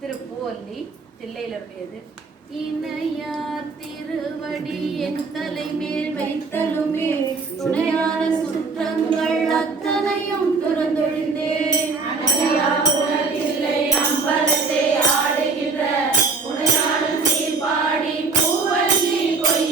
திருப்பூவல்லி தில்லையிலுடையது. இணையார் திருவடி என் தலைமேல் வைத்தலுமே துணையான சுற்றங்கள் அத்தனையும் துறந்தொழிந்தே அம்பலத்தை ஆடுகின்ற புனையான சீர்பாடி பூவல்லி கொய்ய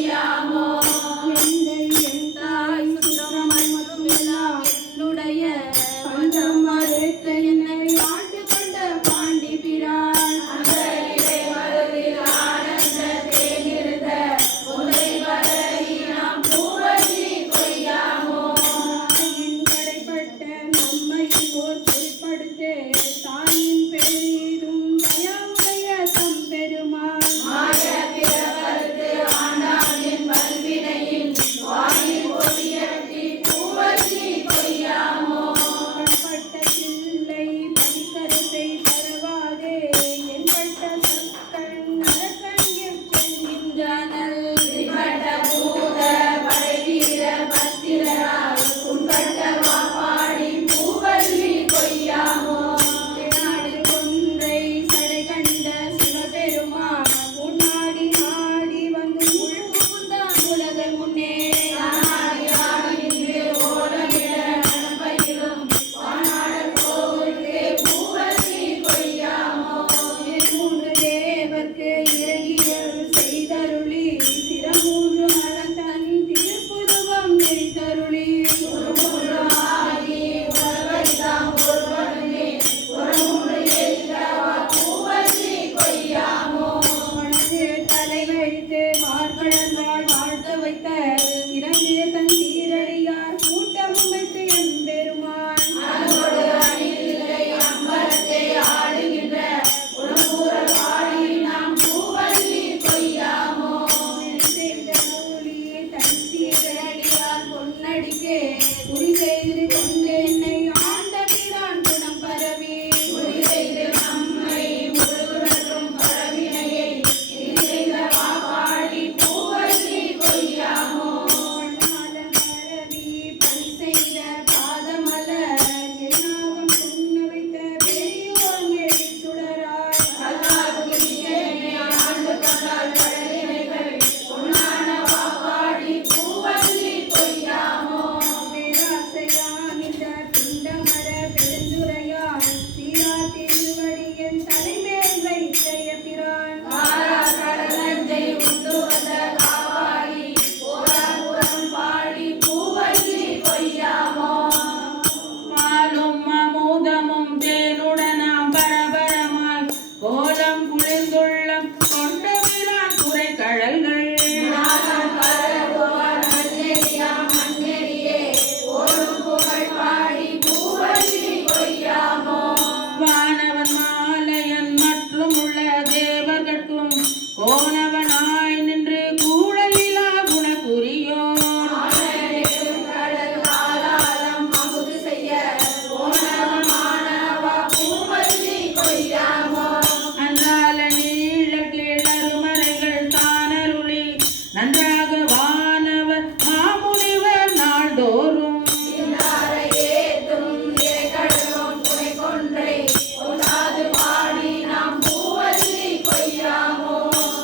வானவர் மாமுனிவர் நாள்தோறும்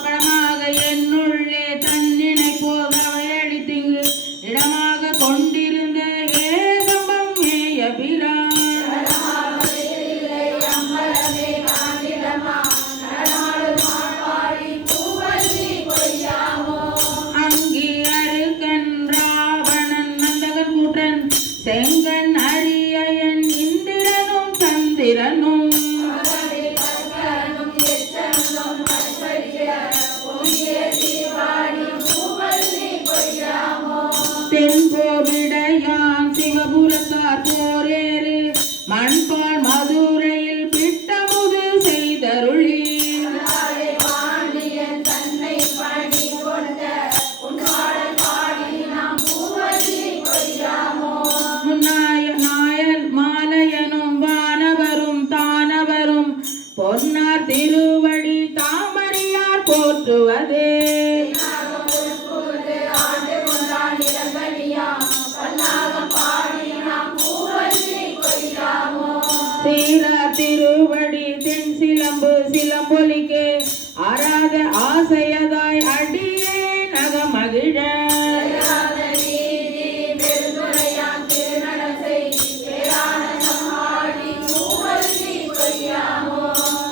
பழமாக என்னுள்ளே தன்னினை போகவையடித்திங்கு இடமாக கொண்டிருந்த ஏகம்பம் மேயபிரான் அங்கி அருகன் ராவணன் நந்தகன் கூற்றன் செங்கன் அரியன் இந்திரனும் சந்திரனும் தென்போவிடையான் சிவபுரத்தார் போரேறு மண்பால் மதுரையில் பிட்டமுது செய்தருளி முன்னாய நாயல் மாலையனும் வானவரும் தானவரும் பொன்னார் திருவடி தாமரையார் போற்றுவதே சீரா திருவடி தென் சிலம்பு சிலம்பொலிக்கு ஆராத ஆசையதாய் அடியே நகமகிழ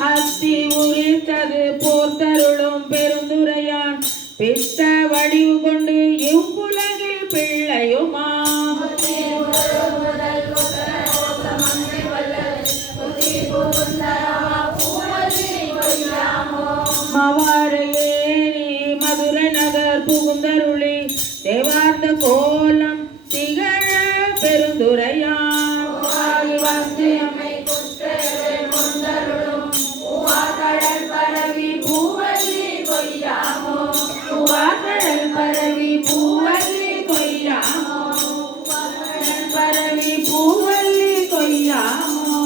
அத்தி உரித்தது போர்த்தருளும் பெருந்துரையான் பித்த வடிவு கொண்டு இவ்வுலகில் பிள்ளையுமா மவார ஏரி மதுரை நகர் புகுந்தருளி தேவார்த்த கோலம் திகழ பெருந்துரையான் பரவி பூவல்லி கொய்யாமோ பரவி பூவல்லி கொய்யாமோ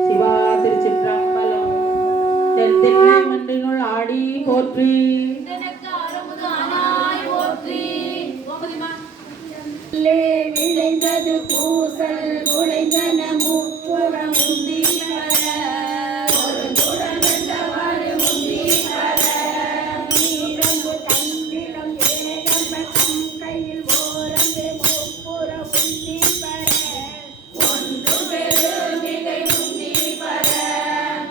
சிவா திருச்சிற்றம்பலம் தென்தில்லை மன்றினுள் ஆடி போற்றி விளைந்தது பூசல் விளைந்தன முப்புறம் முந்தி கையில் ஓரந்து முப்புறம் முந்தி ஒன்று பெரு மிகை முந்தி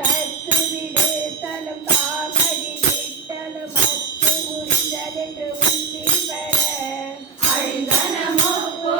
கற்று விடு தலும் தாமடி விட்டலும் மற்ற முறிந்ததென்று முந்தி அழிந்தன முப்போ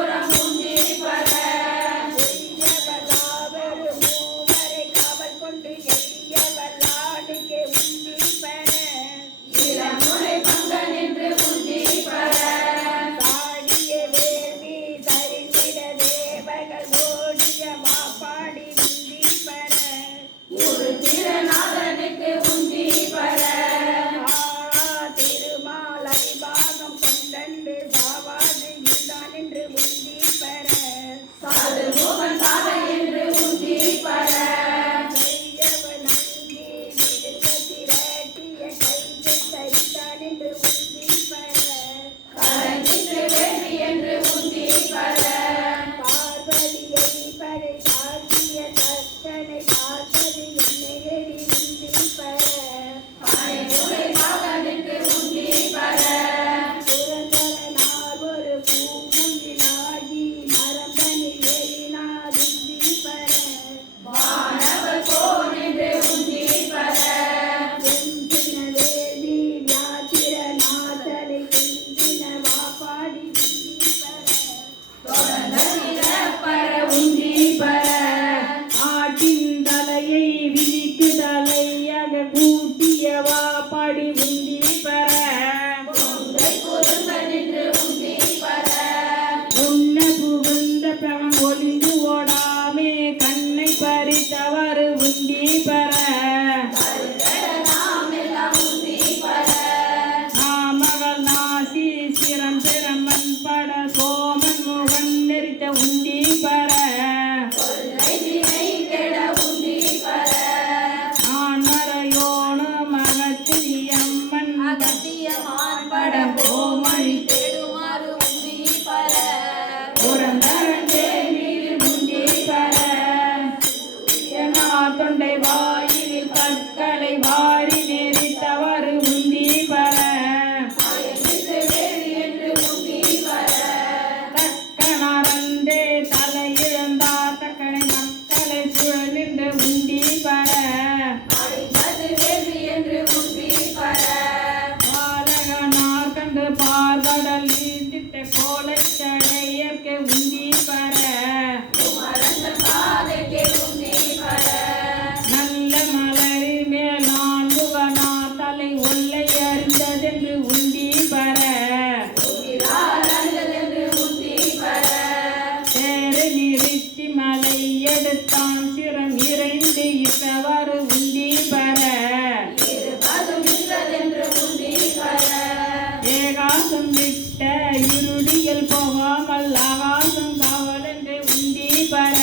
விட்ட இருடிகள் போகாமல் ஆகாசம் காவலென்று உண்டி பர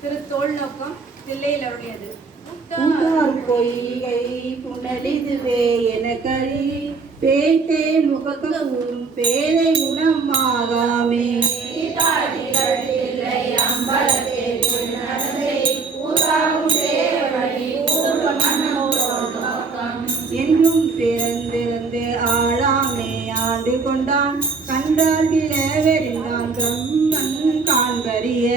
திருத்தோள் நோக்கம் தில்லையில் அருளியது. புகார் பொய்கை புனலிதுவே என கழி பேய்த்தே முகக்கவும் பேதை குணமாகாமே என்றும் பிறந்திருந்து ஆழாமே ஆண்டு கொண்டான் கண்டால் விளவெறிந்தான் பிரம்மன் காண்பறிய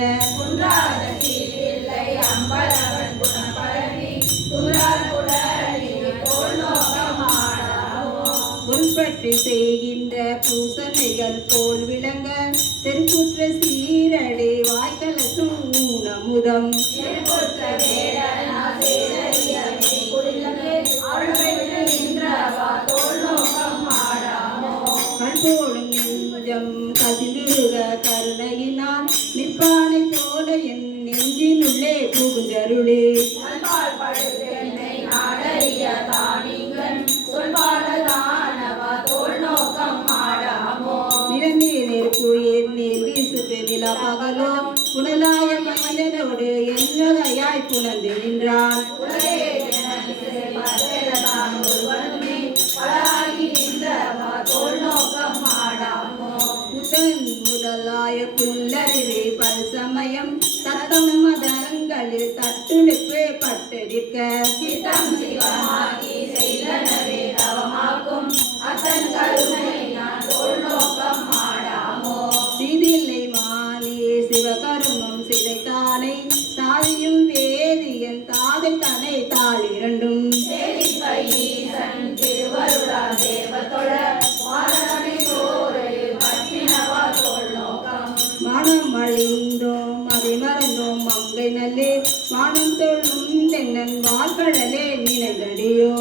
முன்பற்றி செய்கின்ற பூசணைகள் போல் விளங்க தெருக்குற்ற சீரடை வாய்க்கலசும் ஊனமுதம் கண்போடும் நெஞ்சம் கசிந்துருக கருணையினால் நிற்பானை போல என் நெஞ்சினுள்ளே புகுந்தருளே நிறநீர் நீர் வீசுது நில பகலோ புனலாய மனிதனோடு என்னகையாய் புனந்து நின்றான் முதலாய புல்லறிவே பல்சமயம் தத்தம் மதங்களில் தட்டுடுப்பு பட்டிருக்க சிதிலை மானியே சிவகருமம் சிதைத்தானை சாதியும் வேதியன் தாதை தனை தாள் இரண்டும் மனம் அழிந்தோம் அதை மறந்தோம் மங்கை நல்லே வானம் தொழும் தென்னன் வார்கடலே நினைந்தடியோ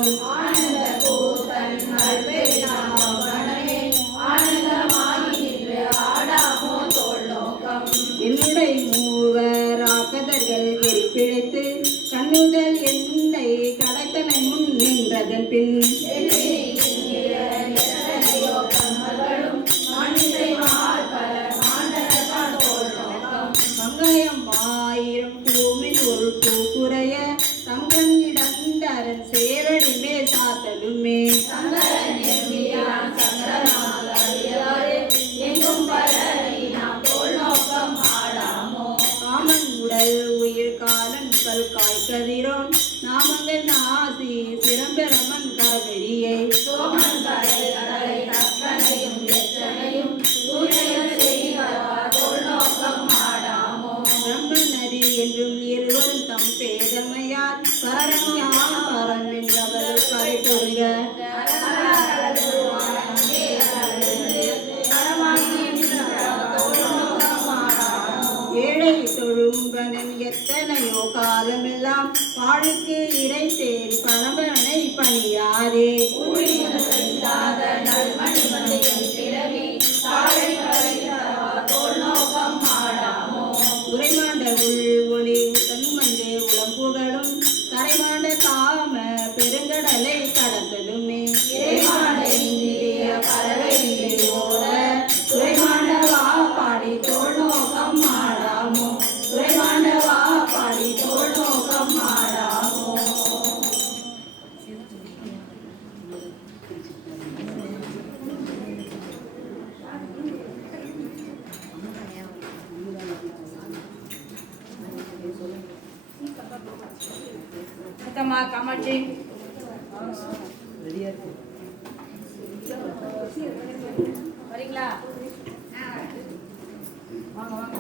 என்னுடைய மூவர் ஆக்கதர்கள் எரிப்பிழைத்து கண்ணுதல் என்னை கடத்தனை முன் நின்றதன் பின் மங்காயம் ஆயிரம் பூமின் ஒரு பூக்குறைய தங்கன் இடந்தரன் சேரடி மேல் சாத்தலுமே காமன் உடல் உயிர் காலன் கல் காய்கதிரோன் நாமங்கள் நாசி சிறம்பெறமன் கரபெரியை பிரம்மநரி என்றும் இருவரும் தம் பேதமையால் பரஞான பரம் என்றவர் கதை கொள்க ஏழை தொழும்பனன் எத்தனையோ காலமெல்லாம் பாழுக்கு இறை தேடி பரம்பரனை பணியாதே உரைமாண்ட உள் ஒளி தன்மந்து உளம்புகளும் கரைமாண்ட காம பெருங்கடலை கடந்ததுமே உரைமாண்டவா பாடி தோல் நோக்கம் மாடாமோ உரைமாண்டவா பாடி தோல் நோக்கம் மாடாமோ காமாட்சி வரீங்களா? வாங்க வாங்க.